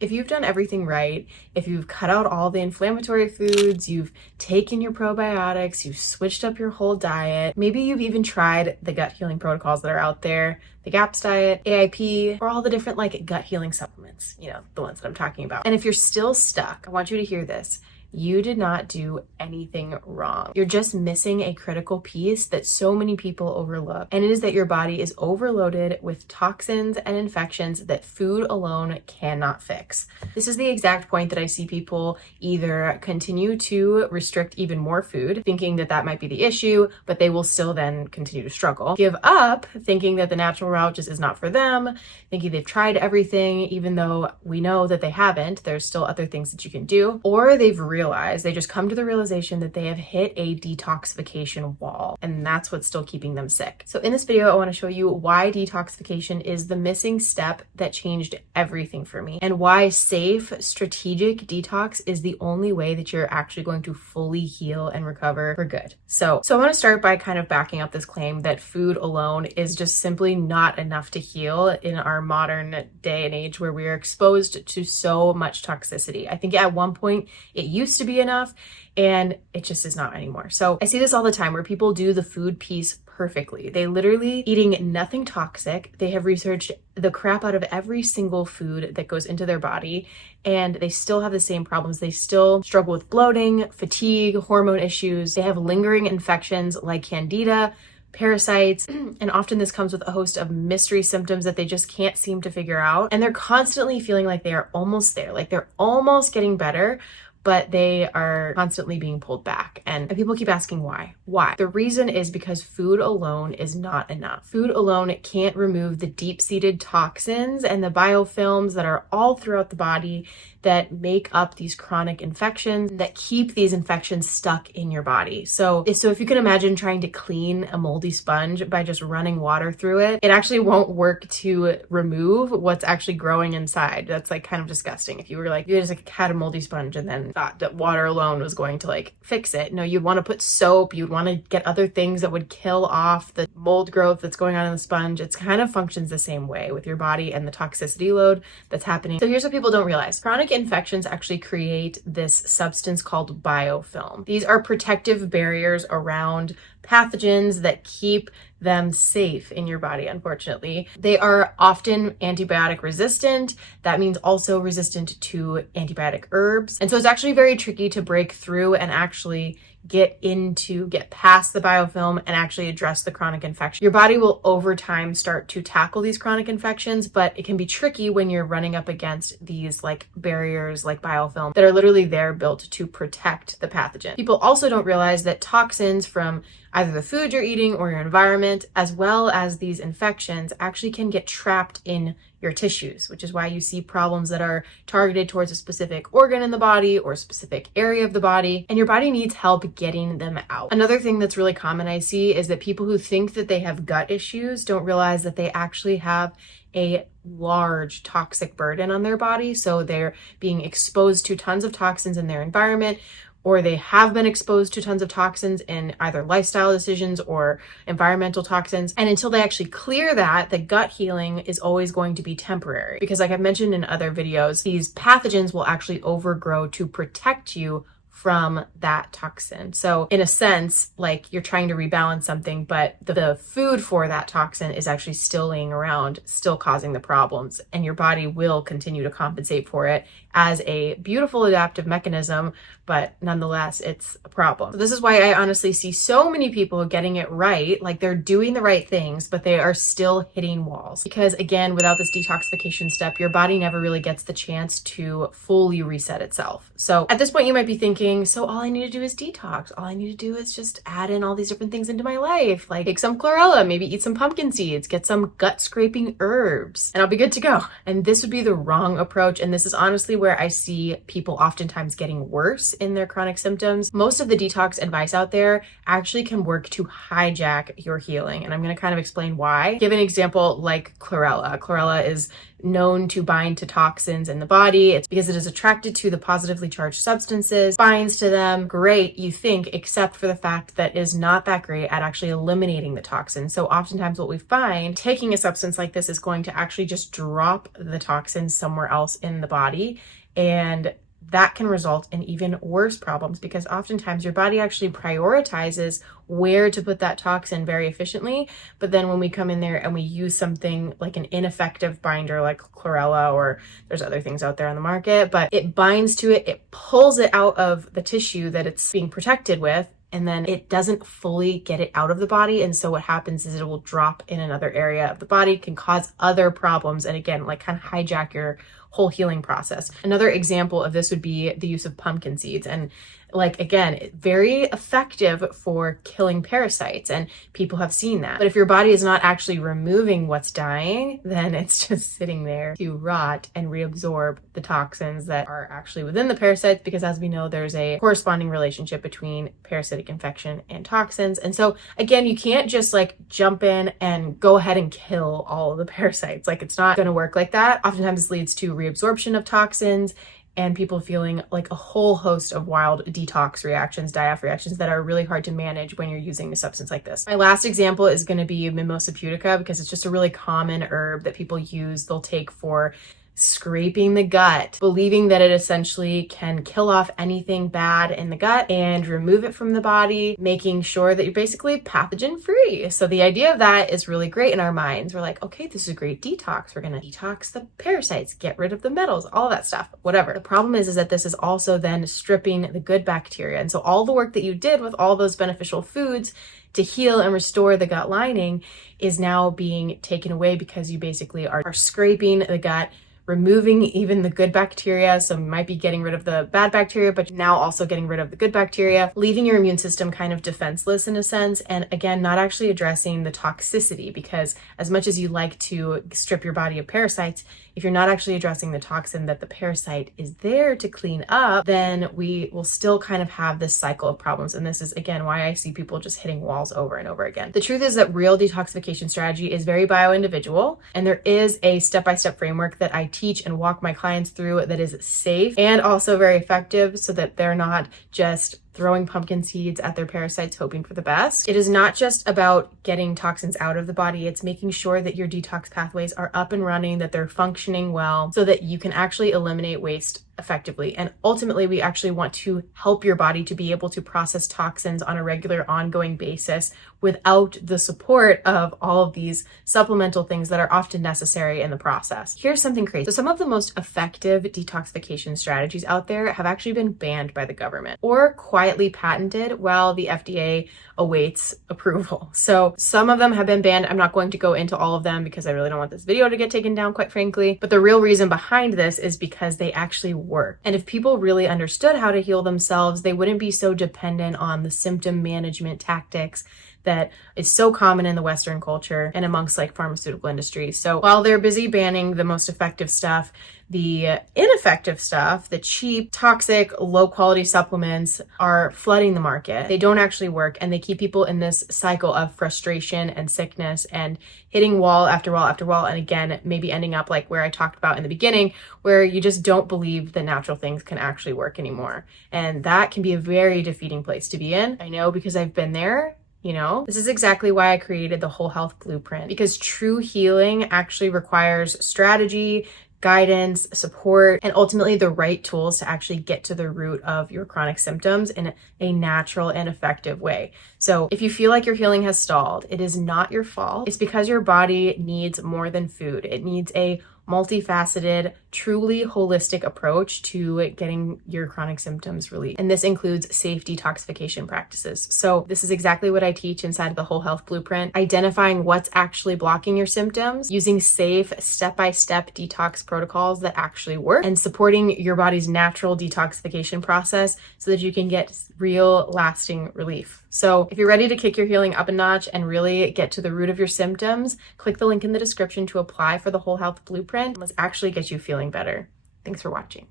If you've done everything right, if you've cut out all the inflammatory foods, you've taken your probiotics, you've switched up your whole diet, maybe you've even tried the gut healing protocols that are out there, the GAPS diet, AIP, or all the different like gut healing supplements, the ones that I'm talking about. And if you're still stuck, I want you to hear this. You did not do anything wrong. You're just missing a critical piece that so many people overlook. And it is that your body is overloaded with toxins and infections that food alone cannot fix. This is the exact point that I see people either continue to restrict even more food, thinking that that might be the issue, but they will still then continue to struggle. Give up, thinking that the natural route just is not for them, thinking they've tried everything, even though we know that they haven't. There's still other things that you can do. Or they've they just come to the realization that they have hit a detoxification wall, and that's what's still keeping them sick. So in this video, I want to show you why detoxification is the missing step that changed everything for me, and why safe, strategic detox is the only way that you're actually going to fully heal and recover for good. So I want to start by kind of backing up this claim that food alone is just simply not enough to heal in our modern day and age where we are exposed to so much toxicity. I think at one point it used to be enough, and it just is not anymore. So I see this all the time where people do the food piece perfectly. They literally eating nothing toxic. They have researched the crap out of every single food that goes into their body, and they still have the same problems. They still struggle with bloating, fatigue, hormone issues. They have lingering infections like candida, parasites, and often this comes with a host of mystery symptoms that they just can't seem to figure out. And they're constantly feeling like they are almost there, like they're almost getting better, but they are constantly being pulled back. And people keep asking why. Why? The reason is because food alone is not enough. Food alone can't remove the deep-seated toxins and the biofilms that are all throughout the body that make up these chronic infections, that keep these infections stuck in your body. So if you can imagine trying to clean a moldy sponge by just running water through it, it actually won't work to remove what's actually growing inside. That's like kind of disgusting. If you were like, you just like had a moldy sponge and then thought that water alone was going to like fix it. No, you'd want to put soap, you'd want to get other things that would kill off the mold growth that's going on in the sponge. It's kind of functions the same way with your body and the toxicity load that's happening. So here's what people don't realize. Chronic infections actually create this substance called biofilm. These are protective barriers around pathogens that keep them safe in your body, unfortunately. They are often antibiotic resistant. That means also resistant to antibiotic herbs. And so it's actually very tricky to break through and actually get past the biofilm and actually address the chronic infection. Your body will over time start to tackle these chronic infections, but it can be tricky when you're running up against these like barriers like biofilm that are literally there built to protect the pathogen. People also don't realize that toxins from either the food you're eating or your environment, as well as these infections, actually can get trapped in your tissues, which is why you see problems that are targeted towards a specific organ in the body or a specific area of the body, and your body needs help getting them out. Another thing that's really common I see is that people who think that they have gut issues don't realize that they actually have a large toxic burden on their body. So they're being exposed to tons of toxins in their environment, or they have been exposed to tons of toxins in either lifestyle decisions or environmental toxins. And until they actually clear that, the gut healing is always going to be temporary. Because like I've mentioned in other videos, these pathogens will actually overgrow to protect you from that toxin. So in a sense, like you're trying to rebalance something, but the food for that toxin is actually still laying around, still causing the problems, and your body will continue to compensate for it as a beautiful adaptive mechanism, but nonetheless, it's a problem. So this is why I honestly see so many people getting it right, like they're doing the right things, but they are still hitting walls. Because again, without this detoxification step, your body never really gets the chance to fully reset itself. So at this point, you might be thinking, so all I need to do is detox. All I need to do is just add in all these different things into my life, like take some chlorella, maybe eat some pumpkin seeds, get some gut scraping herbs, and I'll be good to go. And this would be the wrong approach. And this is honestly where I see people oftentimes getting worse in their chronic symptoms. Most of the detox advice out there actually can work to hijack your healing. And I'm going to kind of explain why. Give an example like chlorella. Chlorella is known to bind to toxins in the body. It's because it is attracted to the positively charged substances, binds to them. Great, you think, except for the fact that it is not that great at actually eliminating the toxins. So oftentimes what we find, taking a substance like this is going to actually just drop the toxins somewhere else in the body, and that can result in even worse problems because oftentimes your body actually prioritizes where to put that toxin very efficiently. But then when we come in there and we use something like an ineffective binder like chlorella, or there's other things out there on the market, but it binds to it, it pulls it out of the tissue that it's being protected with, and then it doesn't fully get it out of the body. And so what happens is it will drop in another area of the body, can cause other problems, and again, like kind of hijack your whole healing process. Another example of this would be the use of pumpkin seeds. And like, again, very effective for killing parasites, and people have seen that. But if your body is not actually removing what's dying, then it's just sitting there to rot and reabsorb the toxins that are actually within the parasites, because as we know, there's a corresponding relationship between parasitic infection and toxins. And so again, you can't just like jump in and go ahead and kill all of the parasites. Like, it's not going to work like that. Oftentimes this leads to reabsorption of toxins and people feeling like a whole host of wild detox reactions, die-off reactions that are really hard to manage when you're using a substance like this. My last example is going to be Mimosa pudica, because it's just a really common herb that people use. They'll take for scraping the gut, believing that it essentially can kill off anything bad in the gut and remove it from the body, making sure that you're basically pathogen free. So the idea of that is really great in our minds. We're like, okay, this is a great detox. We're going to detox the parasites, get rid of the metals, all that stuff, whatever. The problem is that this is also then stripping the good bacteria. And so all the work that you did with all those beneficial foods to heal and restore the gut lining is now being taken away, because you basically are scraping the gut, removing even the good bacteria. So you might be getting rid of the bad bacteria, but now also getting rid of the good bacteria, leaving your immune system kind of defenseless in a sense. And again, not actually addressing the toxicity, because as much as you like to strip your body of parasites, if you're not actually addressing the toxin that the parasite is there to clean up, then we will still kind of have this cycle of problems. And this is, again, why I see people just hitting walls over and over again. The truth is that real detoxification strategy is very bio-individual, and there is a step-by-step framework that I teach and walk my clients through that is safe and also very effective, so that they're not just throwing pumpkin seeds at their parasites hoping for the best. It is not just about getting toxins out of the body, it's making sure that your detox pathways are up and running, that they're functioning well, so that you can actually eliminate waste effectively. And ultimately, we actually want to help your body to be able to process toxins on a regular, ongoing basis without the support of all of these supplemental things that are often necessary in the process. Here's something crazy. So some of the most effective detoxification strategies out there have actually been banned by the government or quietly patented while the FDA awaits approval. So some of them have been banned. I'm not going to go into all of them because I really don't want this video to get taken down, quite frankly. But the real reason behind this is because they actually work. And if people really understood how to heal themselves, they wouldn't be so dependent on the symptom management tactics that is so common in the Western culture and amongst like pharmaceutical industry. So while they're busy banning the most effective stuff, the ineffective stuff, the cheap, toxic, low quality supplements are flooding the market. They don't actually work, and they keep people in this cycle of frustration and sickness and hitting wall after wall after wall. And again, maybe ending up like where I talked about in the beginning, where you just don't believe that natural things can actually work anymore. And that can be a very defeating place to be in. I know, because I've been there. You know, this is exactly why I created the Whole Health Blueprint, because true healing actually requires strategy, guidance, support, and ultimately the right tools to actually get to the root of your chronic symptoms in a natural and effective way. So if you feel like your healing has stalled, it is not your fault. It's because your body needs more than food. It needs a multifaceted, truly holistic approach to getting your chronic symptoms relieved. And this includes safe detoxification practices. So this is exactly what I teach inside of the Whole Health Blueprint, identifying what's actually blocking your symptoms, using safe step-by-step detox protocols that actually work, and supporting your body's natural detoxification process so that you can get real lasting relief. So if you're ready to kick your healing up a notch and really get to the root of your symptoms, click the link in the description to apply for the Whole Health Blueprint. Let's actually get you feeling better. Thanks for watching.